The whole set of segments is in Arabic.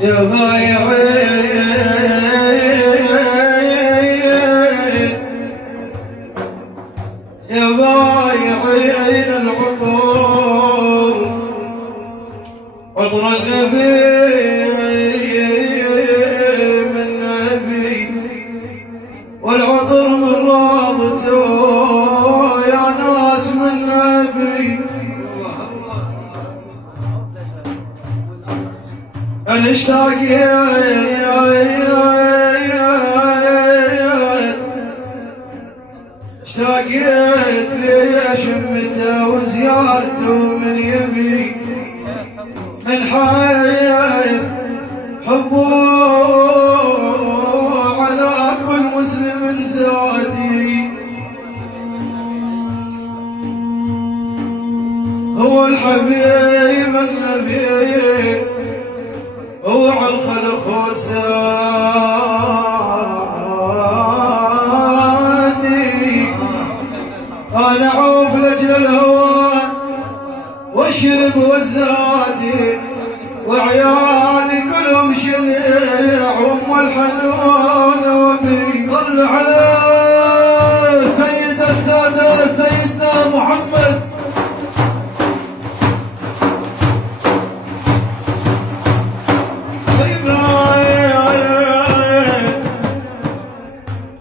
يا بايعين يا بايعين العطور عطر النبي من نبي والعطر من رابطه يا ناس من نبي أنا اشتاقيت لشمته وزيارته من يبي من حيث حبه على كل مسلم زادي هو الحبيب النبي هو على الخلق وسادي انا اعوف لاجل الهوى واشرب والزادي وعيالي كلهم شنيعهم والحنون وبي صل على سيد السادة سيدنا محمد.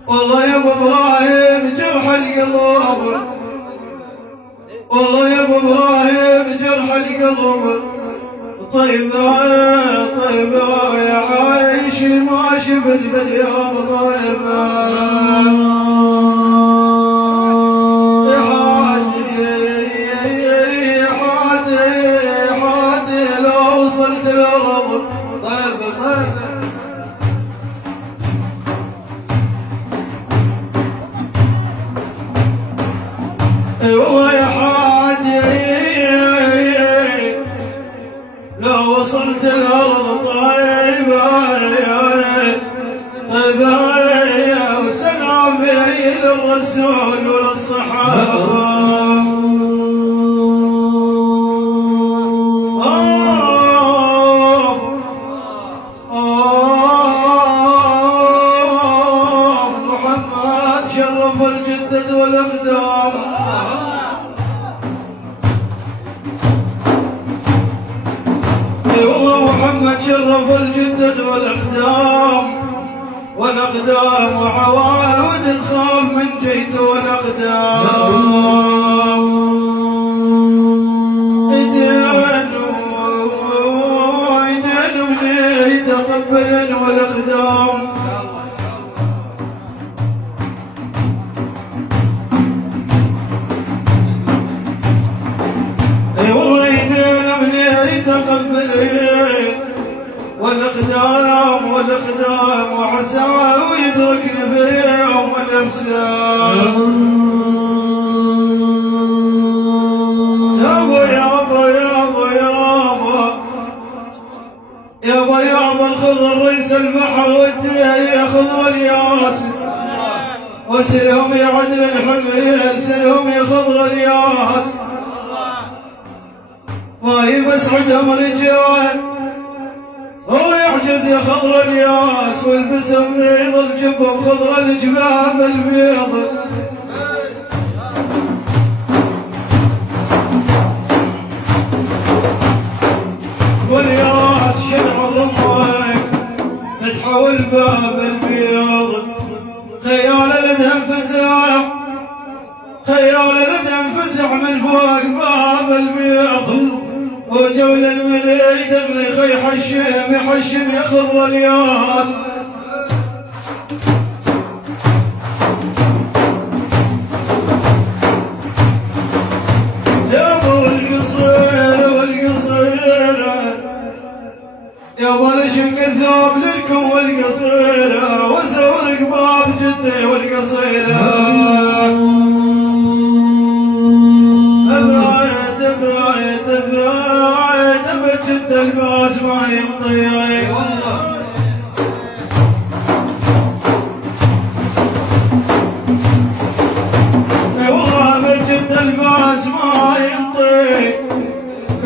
والله يا ابو ابراهيم جرح القلب والله يا ابو ابراهيم جرح القلب طيبه طيبه يا عايش ما شفت باليوم طيبه يا حادي لو وصلت الارض طيبه طيبه والله يا حادي لو وصلت الارض طيبه طيبه وسلام للرسول وللصحابه محمد شرف الجدد والاقدام محمد شرف الجدد والاقدام وعواود تخاف من جيته والاقدام ايدين من يتقبل والاقدام والاقدام وعساه ويدركني في يوم الامساء يابا يابا يابا يابا يابا يابا الخضر ريس البحر والديه خضر الياسر وسلهم يا عدل الحميل سلهم يا خضر الياسر ما يبسعدهم رجال هو يعجز يا خضر الياس والبسم بيض الجب وخضر الجباب البيض والياس شنع الرماي فتحوا الباب البيض خيال لدهم فزع خيال لدهم فزع من فوق باب البيض وجول المليد ابن خي حشم يحشم يا خضر الياس يا ابو القصير والقصير يا ابو لشق الثوب لكم والقصيره وسور قباب جدي والقصيره ابعد ابعد ابعد ابعد جد الباس ما ينطيق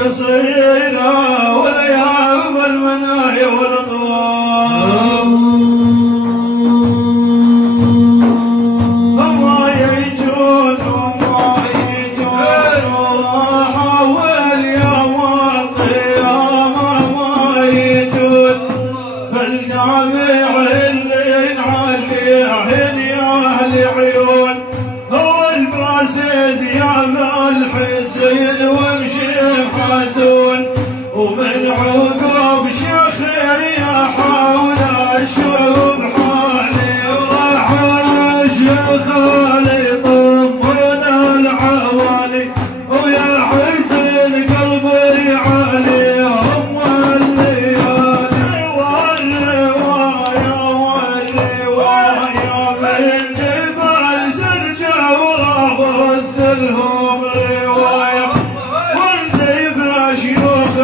قصيرة والأيام المنايا والأطوار وما يجون وراحة واليوم القيامة ما يجون فالجامع اللي ينعلي عين يا أهل عيون هو الباسد يا الحسين وامشي حزون ومن عقب شيخي حول الشوب حالي وراح الشيخ علي طمنا العوالي ويا حسين قلبي عليهم والليالي والرواية من جبال سرجة ورابص الهم رواية والذي بشيوخ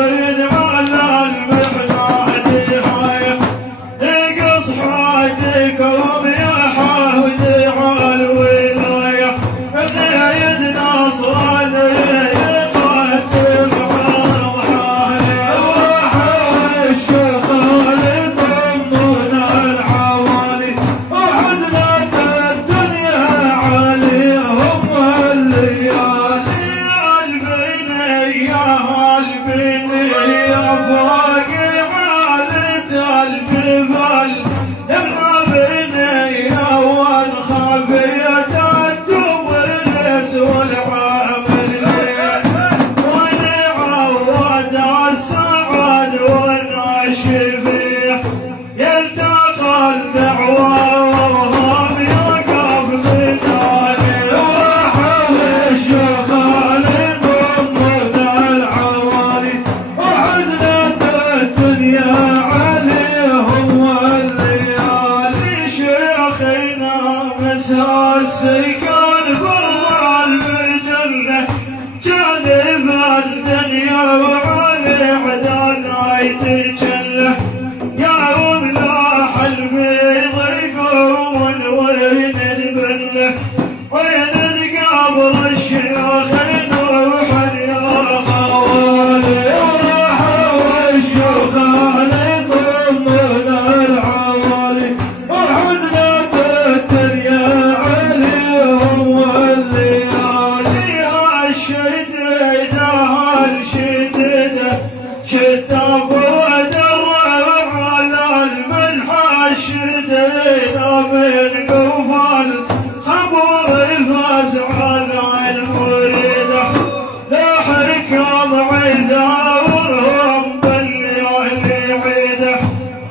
على المحنة نهاية يقص حياتكم يا حاود على الولاية اللي يتناصرني يقدم حرب حالي وراح الشيخ لطمنا العوالي وحزنت الدنيا عليهم والليالي البنية فوق عالة الجبال لما بنية وانخبيت الدبلس والعمل ونعود السعد والنشفيه يلتقى الدعوة وهم يقف بدالي وراح الشيخ لطمنا العوالي وحزنت الدنيا عليهم والليالي شيخنا مساسي كان برا المجلة جانب الدنيا وعلي عدانا يتجلى يا وملاح البيض يقومون وين نبله وين نقابر الشيخ نروح يا خوالي وراح الشيخ لطمنا العوالي وحزنت الدنيا عليهم والليالي الشديدة شد بود الروح على الملحة الشديدة من قفل خبر فاز على المريدة لا حكم عذاورهم بالليالي عيده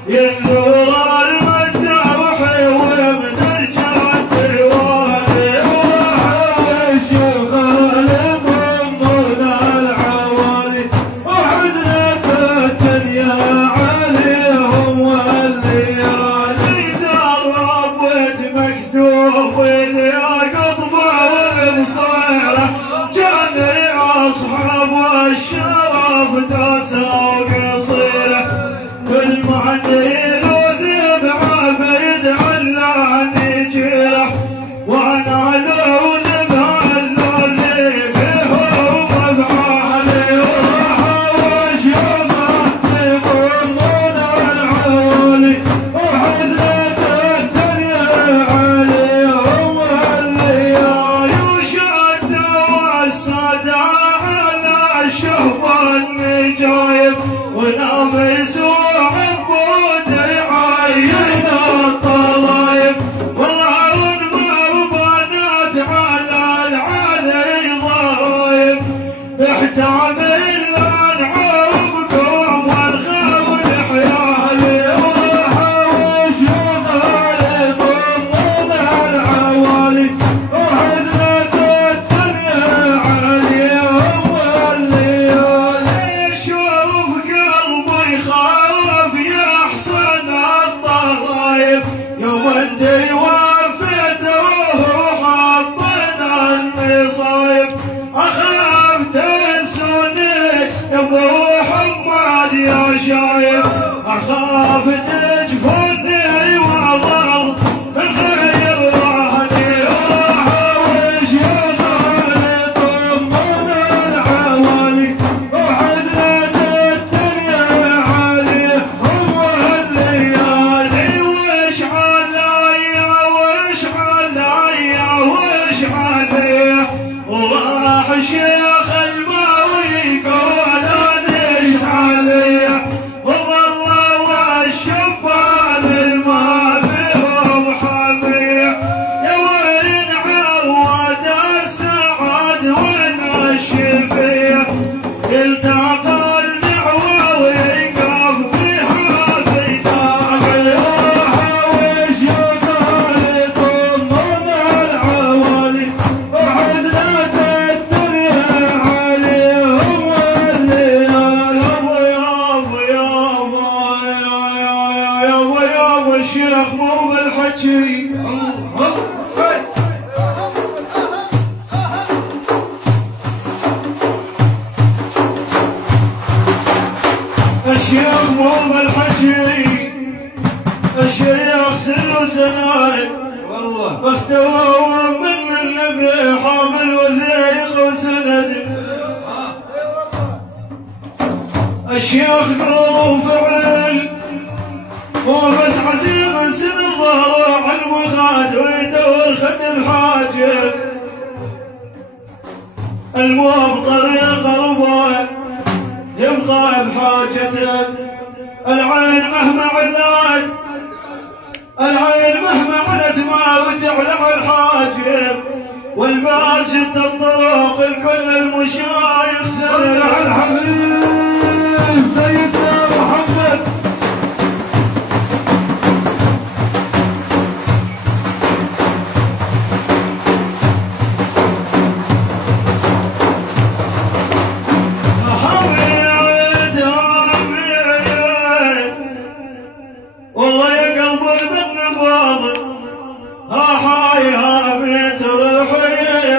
ينذر المداوح ومن الجد والي وراح الشيخ لطمنا العوالي وحزنت الدنيا عليهم والليالي دربت مكتوب يا قطبة والبصيرة جاني أصحاب الشرف داسة وقصيرة كل معني ذيب عبيد علاني جيرة وانا لو ذبها اللي فيهم افعالي وراح الشيخ لطمنا العوالي وحزنت الدنيا عليهم والليالي وشدوا السادة على الشهب النجايب ونامس وعبود يعين الطلايب والعون ما وبنات على العلي ضايب احتمل انعوبكم وارغب لحيالي وراح الشيخ لطمنا العوالي وحزنت الدنيا عليهم والليالي شوف قلبي خاف يحسن الطغايب يوم اندي وفيته وحطنا النصايب اخاف تنسوني الشيخ سن سنايد والله واختوى من النبي حامل وثيق وسند. الشيخ قول وفعل هو بس عزيم سن الظهر علم وخاد ويدور خد بحاجه الموب طريق رباه يبقى بحاجته. العين مهما علت العين مهما علت ما وتعلى الحاجب والباس شد الطرق الكل المشايخ سند. الحبيب سيدنا محمد والله يا قلبي بالنباض حاي هابت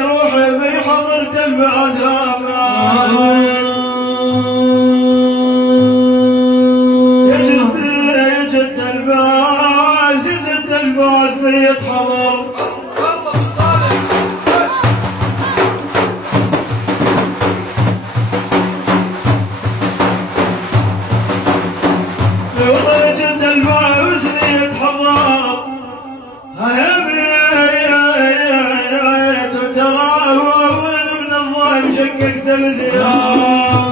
روحي بحضرة البازام يا جد الباز ضيت حضر شققت الديار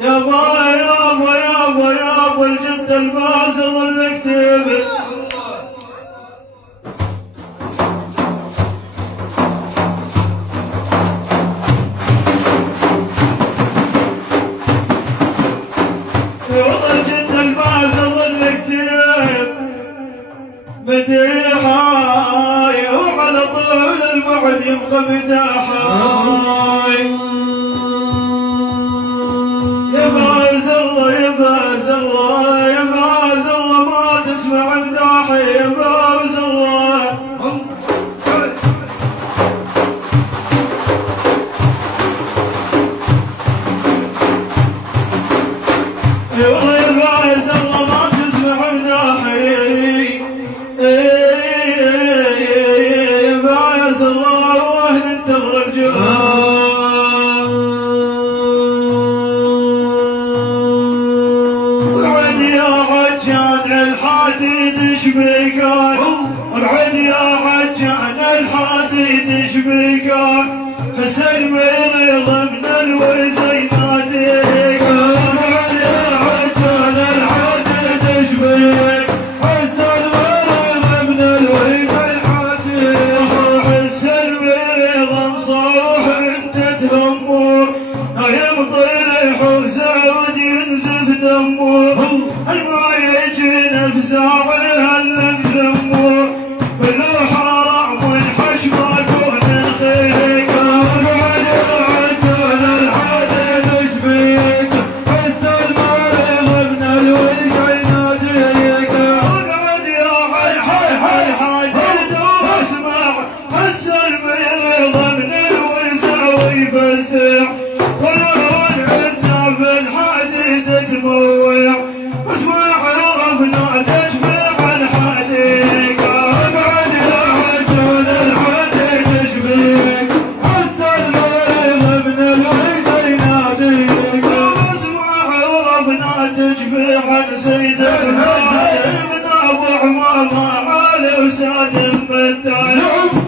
يابا الجد الباز ظل كتيبه والله الجد الباز ظل كتيب مديحاي وعلى طول البعد يبقى مداحاي. يا باز الله يا باز الله يا باز الله ما تسمع مداحي يا باز الله. والله يا باز الله ما تسمع مداحي باز الله واهل انتظر الجواب. ابعد يا عجان الحديد شبيكان ابعد يا عجان الحديد شبيكان حسن من ضمن الوزي ناديك. ابعد يا عجان الحديد شبيك حسن من الوزي حسن مريض صوح انت تهمور يمطر حسود ينزف دمور الما يجي نفسه هلا ذمور كله حرام والحشم كون الخيك. ابعد عجل الحديد شبيك حسن مريض من الوزع يناديك. اقعد يا حي حديد واسمع حسن مريض من الوزع ويفزع ولون عندنا في الحديد تموع واسمع عرفنا تشبع الحديد. ابعد يا عجل الحديد شبيك حسن مريض من الوزع يناديك. واسمع عرفنا تشبع سيد المال من ابو عمامه على وسالم الدار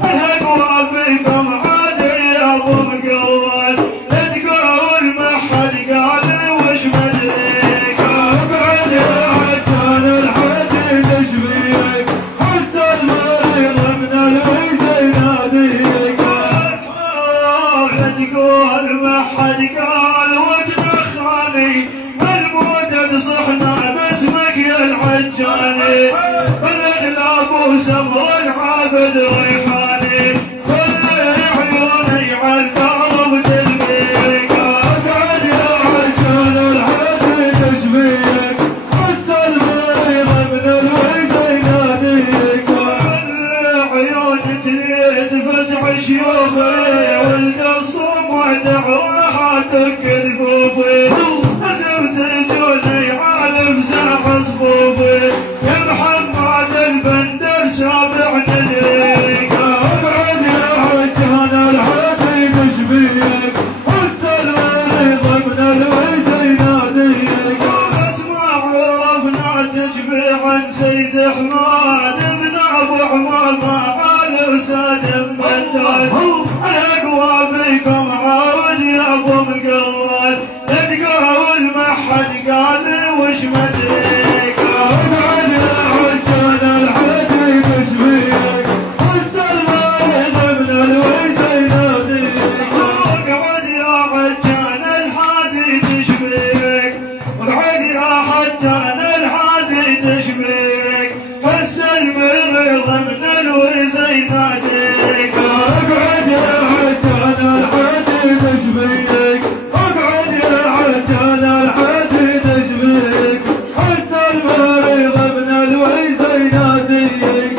الهقوى فيكم عادي يا ابو مقلد تقول ما حد قال وش مدريك. ابعد يا عجل الحديد شبيك حسن مريض من الوزع يناديك. تقول ما حد قال وتنخاني المودد صحنا باسمك يا العجاني ابو سمر العابد ريحاني كل عيوني عالقلب تلقيك. ابعد يا عجل الحديد شبيك حسن مريض من الوزع يناديك. كل عيون تريد فزع شيوخي والقص ودع راحة سيد حماد بن ابو حمامه على ساد مدد الاقوى بكم عاود يا ابو مقلد تقول ما حد قال وش مدريك اقعد يا عجان الحديد شبيك والسلمان من الويس يناديك اقعد يا عجان الحديد شبيك اقعد يا عجان الحديد شبيك حس المريض من الويس يناديك اقعد يا عجان الحديد شبيك اقعد يا عجان الحديد شبيك حس المريض من الويس يناديك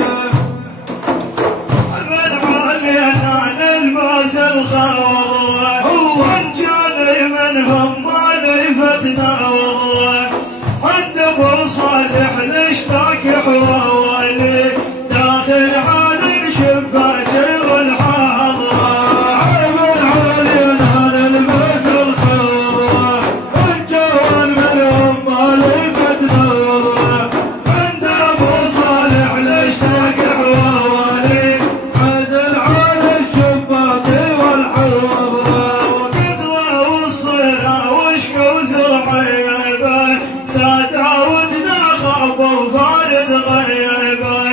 من علينا نلبس الخوض وانجلي منهم ما ليفتنا وضوء عند ابو صالح نشتاق حوالي داخل عالي شباكي والحاضره من علينا نلبس الخوض والجوال منهم ما لفتنا وضوء عند ابو صالح نشتاق حوالي عدل على الشباك والحوض وقصوى والصيرة وشكوثر عيبه ساداوتنا خاف وفارد غيبه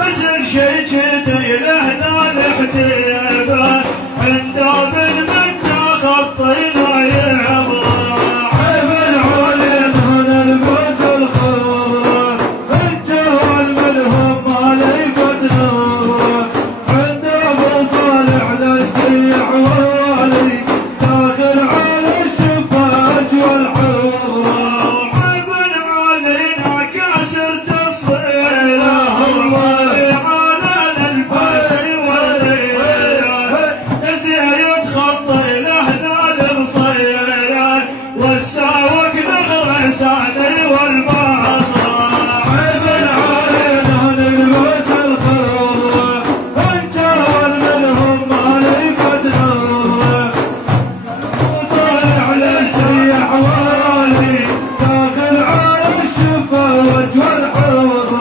بس شي جدي له ذال حديبه عند ابن مكة خطينا يبضع من علينا نلبس الخوض الجوال منهم ما لفتنا وضوء عند ابو صالح نشتي حوالي داخل على الشباك والحوض وحبن علينا كاسرة الصيرة والله على الباس والليلة زيد خطي الأهلال بصيرة والساوك نغرى سعدي والبصرة من علينا نلبس الخوض الجوال منهم ما لفتنا وضوء صالح نشتي حوالي داخل على الشباك والحوض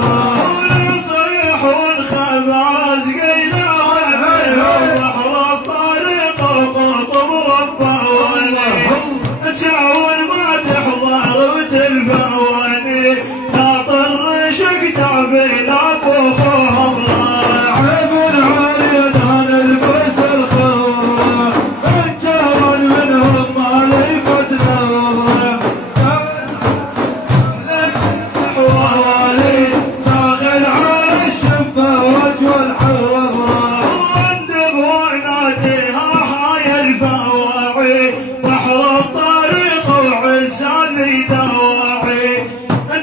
ونصيح ونخباز قينا وبحر الطريق وقطب ربه ولي تجاول ما تحضر وتلفوني لا طرشك تعبي لا بخوض من علينا نلبس الخوض الجوال منهم ما لفتنا وضوء حوالي داخل على الشباك والحوض واندب وناديها هاي الفواعي بحر الطريق وعزالي دواعي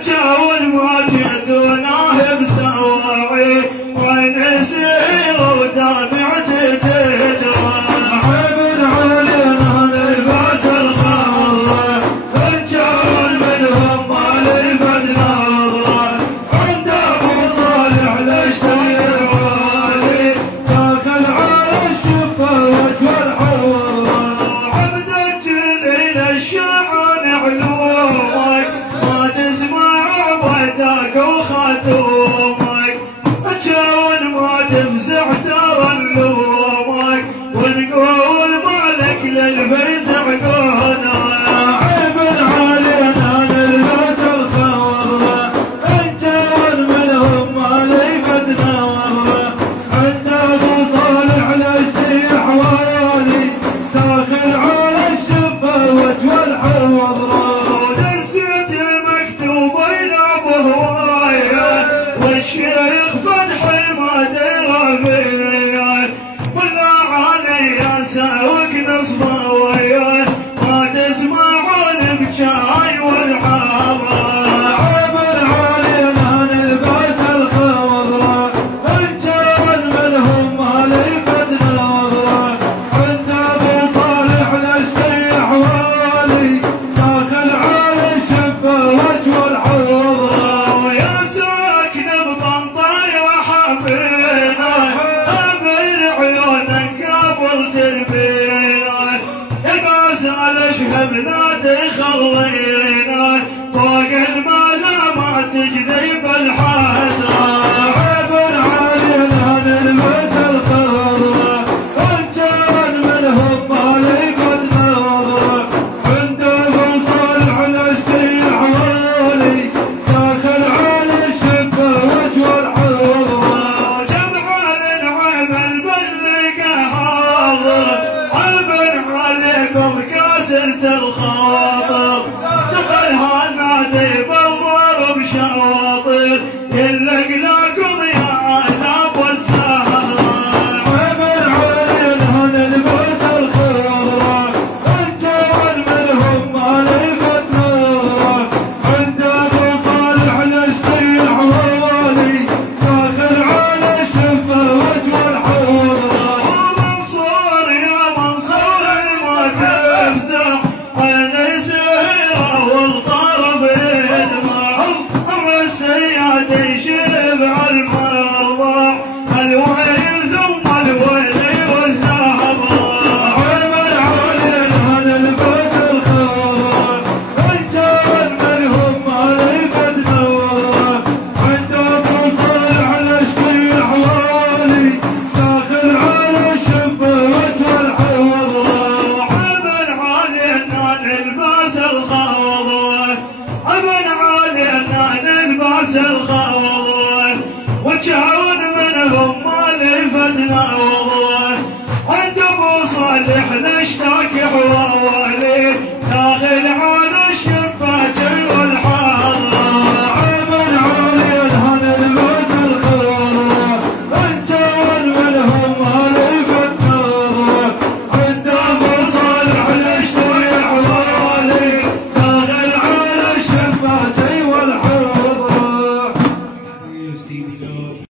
جاول ما جذوناه بسواعي وين سير ودامعة تدرى من علينا نلبس الخوض الجوال منهم ما لفتنا وضوء عند ابو صالح نشتي حوالي داخل على الشباك والحوض عبد الجليل الشعن علومك ما تسمع عبدك وخدومك جاون ما تفزع ترى نلومك ونقول مالك للفزع قدرك من علينا نلبس الخوض الجوال منهم ما لفتنا وضوء عند ابو صالح نشتي حوالي داخل على الشباك والحوض ودسيت مكتوبين بهوايه والشيخ فتحي ما درى فيه ولا علي ساوك نصفه وياه ما تسمعون بشاي والحضر من علينا نلبس الخوض الجوال منهم ما لفتنا وضوء عند ابو صالح نشتي حوالي داخل على الشباك والحوض ويا ساكن بطنطا يا وجهون منهم ما لي فتنا